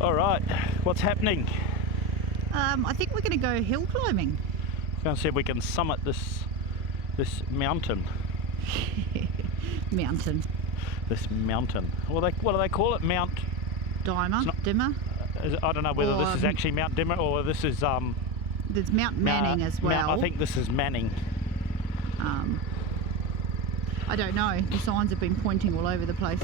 All right, what's happening? I think we're going to go hill climbing. I was going to see if we can summit this mountain. Mountain. This mountain. What do they call it? Mount Dimmer. I don't know whether this is actually Mount Dimmer or this is There's Mount Manning as well. I think this is Manning. I don't know. The signs have been pointing all over the place.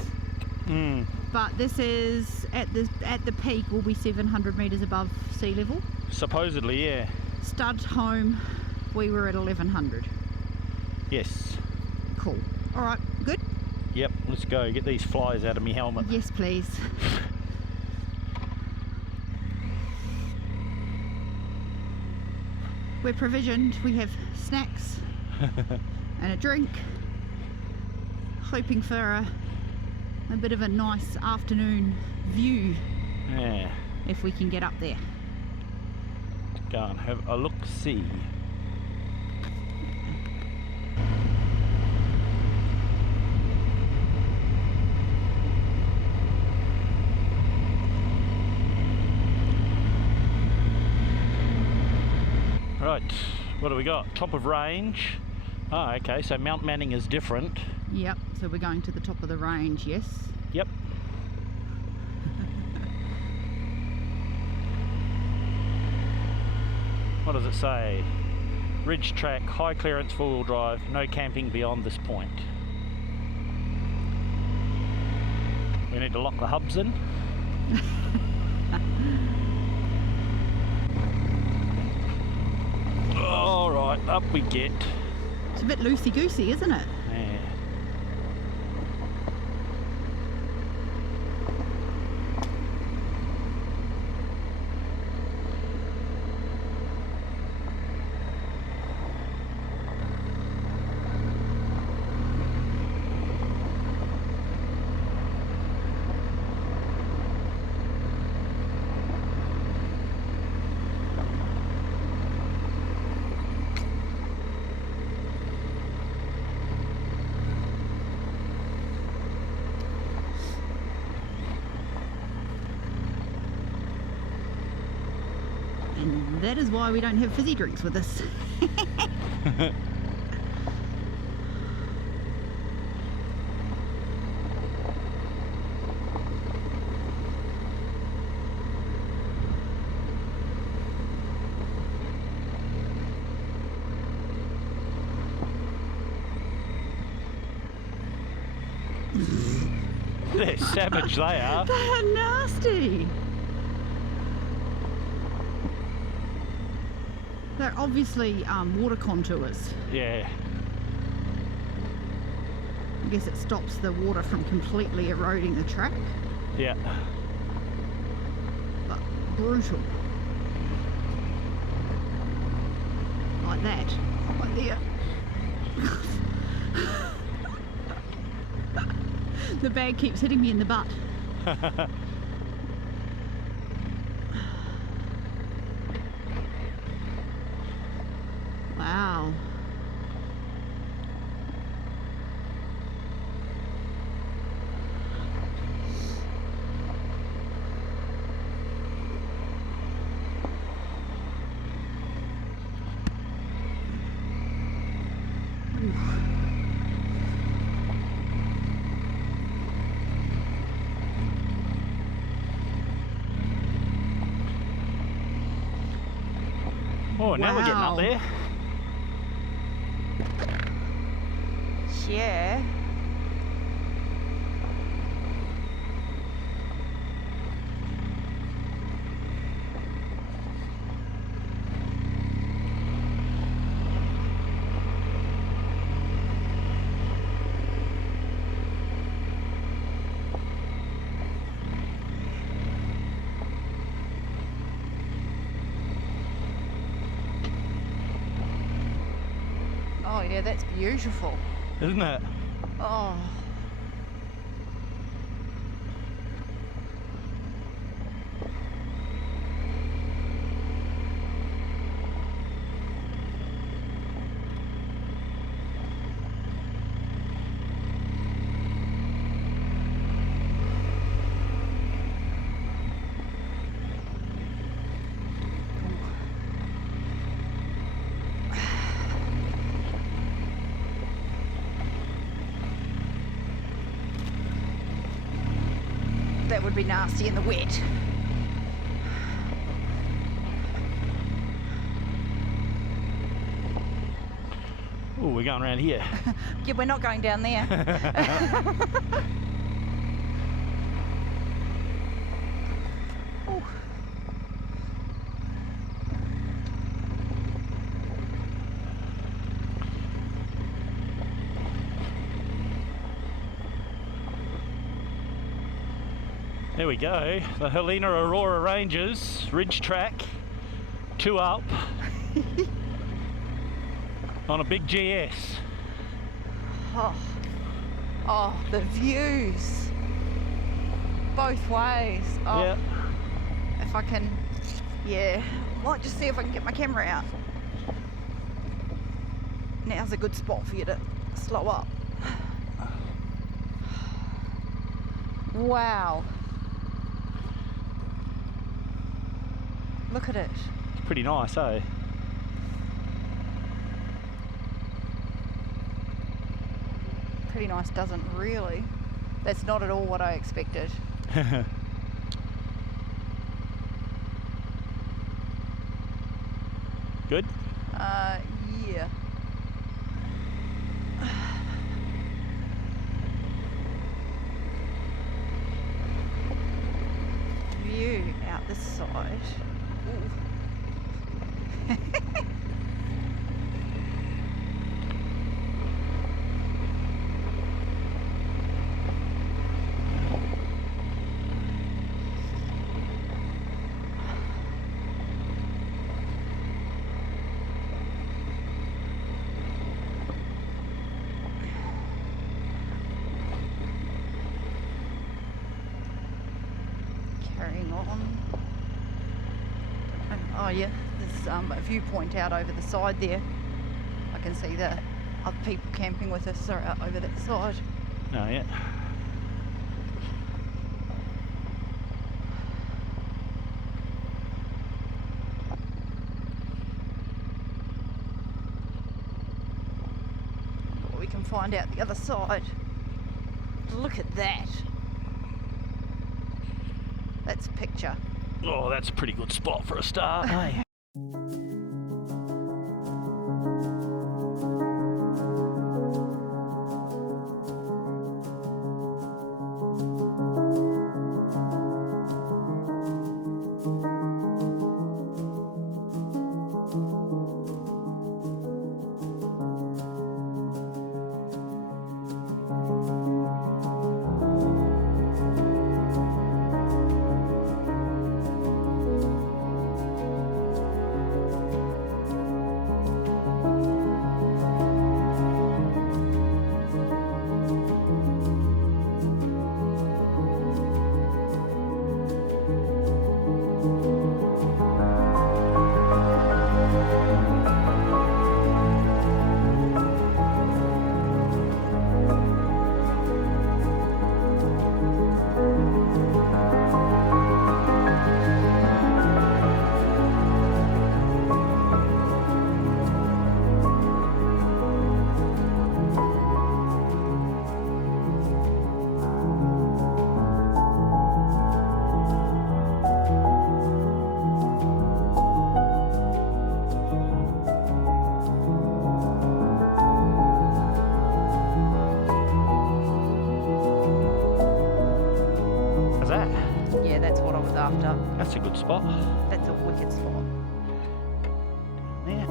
But this is at the peak will be 700 meters above sea level. Supposedly, yeah. Stud home, we were at 1100. Yes. Cool. All right. Good. Yep. Let's go. Get these flies out of my helmet. Yes, please. We're provisioned. We have snacks and a drink. Hoping for a bit of a nice afternoon view. Yeah. If we can get up there. Go and have a look-see. Right, what do we got? Top of range. Oh, okay, so Mount Manning is different. Yep, so we're going to the top of the range, yes? Yep. What does it say? Ridge track, high clearance four-wheel drive, no camping beyond this point. We need to lock the hubs in. All right, up we get. It's a bit loosey-goosey, isn't it? Yeah. And that is why we don't have fizzy drinks with us. They're savage, they are. They are nasty. They're obviously water contours. Yeah. I guess it stops the water from completely eroding the track. Yeah. But brutal. Like that. Right there. The bag keeps hitting me in the butt. Wow. Oh, now we're getting up there. Yeah. Oh yeah, that's beautiful. Isn't it? Oh. That would be nasty in the wet. Oh, we're going around here. Yeah, we're not going down there. Ooh. There we go, the Helena Aurora Ranges, ridge track, 2UP, on a big GS. Oh, the views, both ways. Oh, Yeah. If I can, yeah, might just see if I can get my camera out. Now's a good spot for you to slow up. Wow. Look at it. It's pretty nice, eh? Pretty nice, doesn't really. That's not at all what I expected. Good? Yeah. View out this side. Ooh. Carrying on. Oh yeah, there's a viewpoint out over the side there. I can see the other people camping with us are out over that side. Oh, yeah. What we can find out the other side. Look at that. That's a picture. Oh, that's a pretty good spot for a start, hey? Yeah, that's what I was after. That's a good spot. That's a wicked spot. Yeah.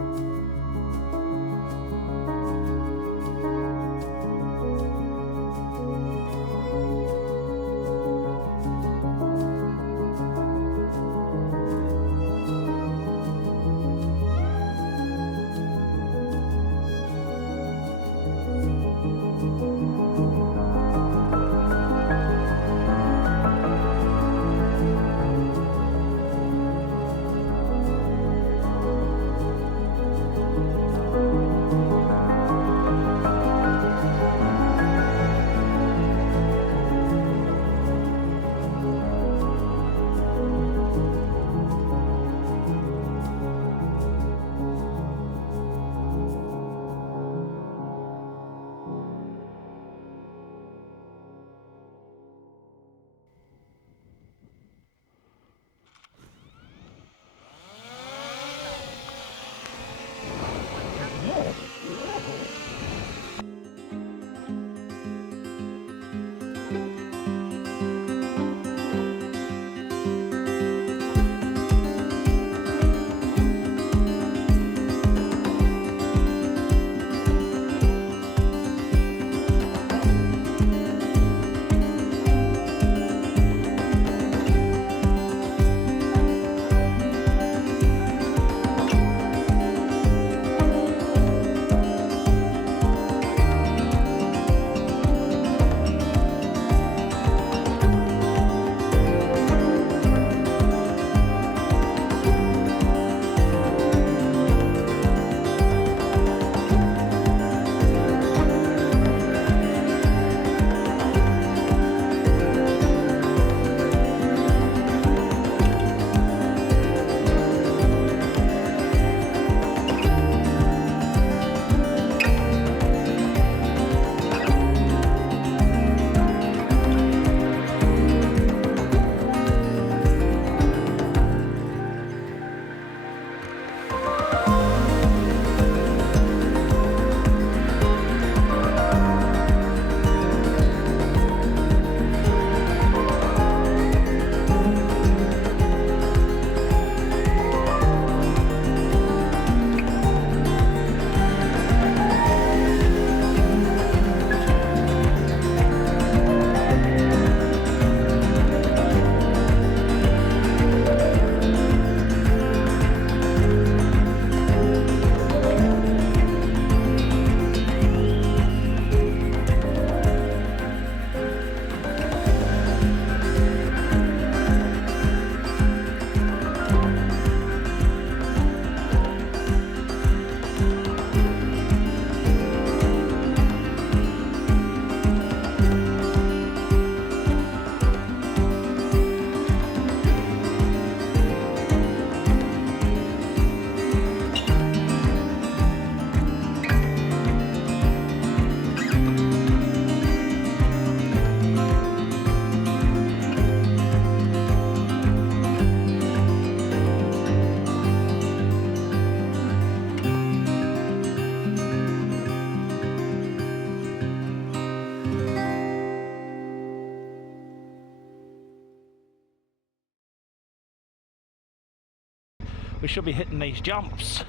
We should be hitting these jumps.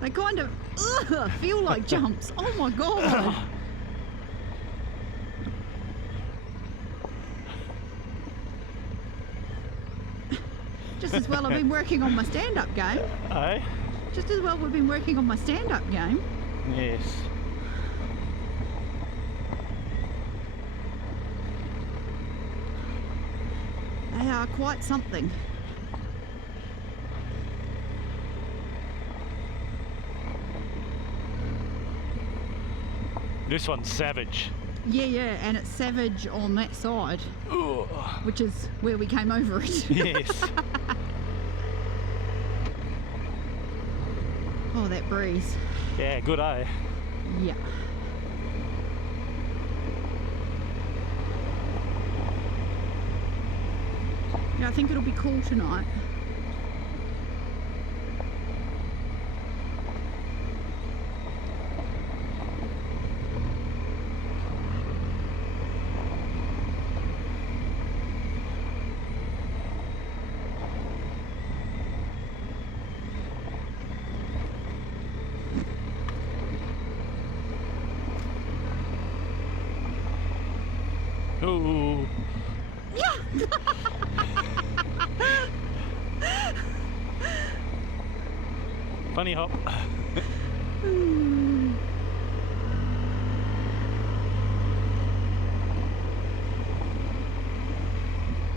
They kind of feel like jumps. Oh my god. Just as well I've been working on my stand-up game. Eh? Just as well we've been working on my stand-up game. Yes. They are quite something. This one's savage. Yeah, and it's savage on that side, which is where we came over it. Yes. Oh, that breeze. Yeah, good, eh? Yeah. Yeah, I think it'll be cool tonight. Ooh. Yeah. Bunny hop.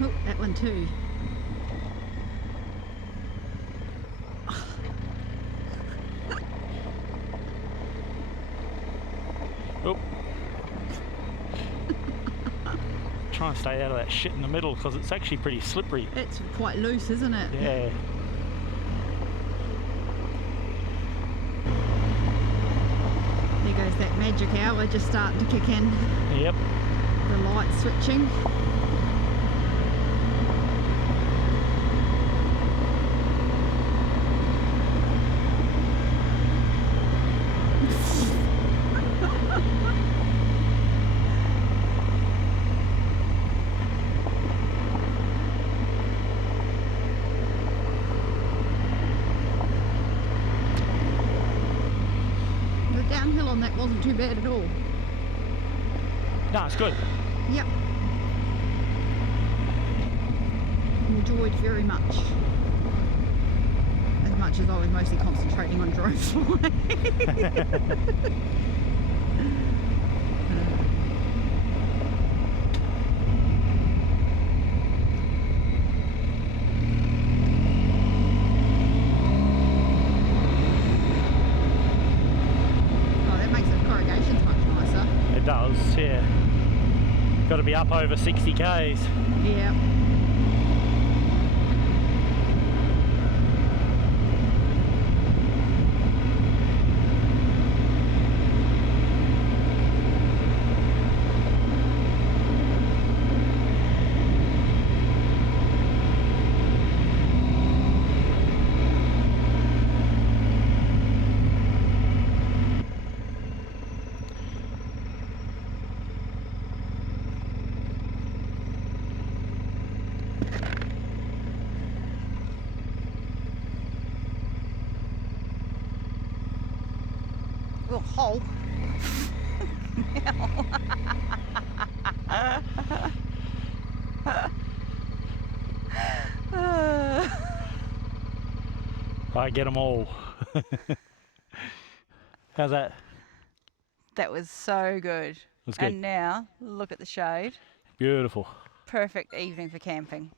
Oh, that one too. Oh. Try and stay out of that shit in the middle because it's actually pretty slippery. It's quite loose, isn't it? Yeah. There goes that magic hour just starting to kick in. Yep. The light switching. The downhill on that wasn't too bad at all. No, it's good. Yep. Enjoyed very much. As much as I was mostly concentrating on drone flying. Oh, that makes the corrugations much nicer. It does, yeah. Got to be up over 60 k's. Yeah. Little hole. I get them all. How's that? That was so good. That's good. And now, look at the shade. Beautiful. Perfect evening for camping.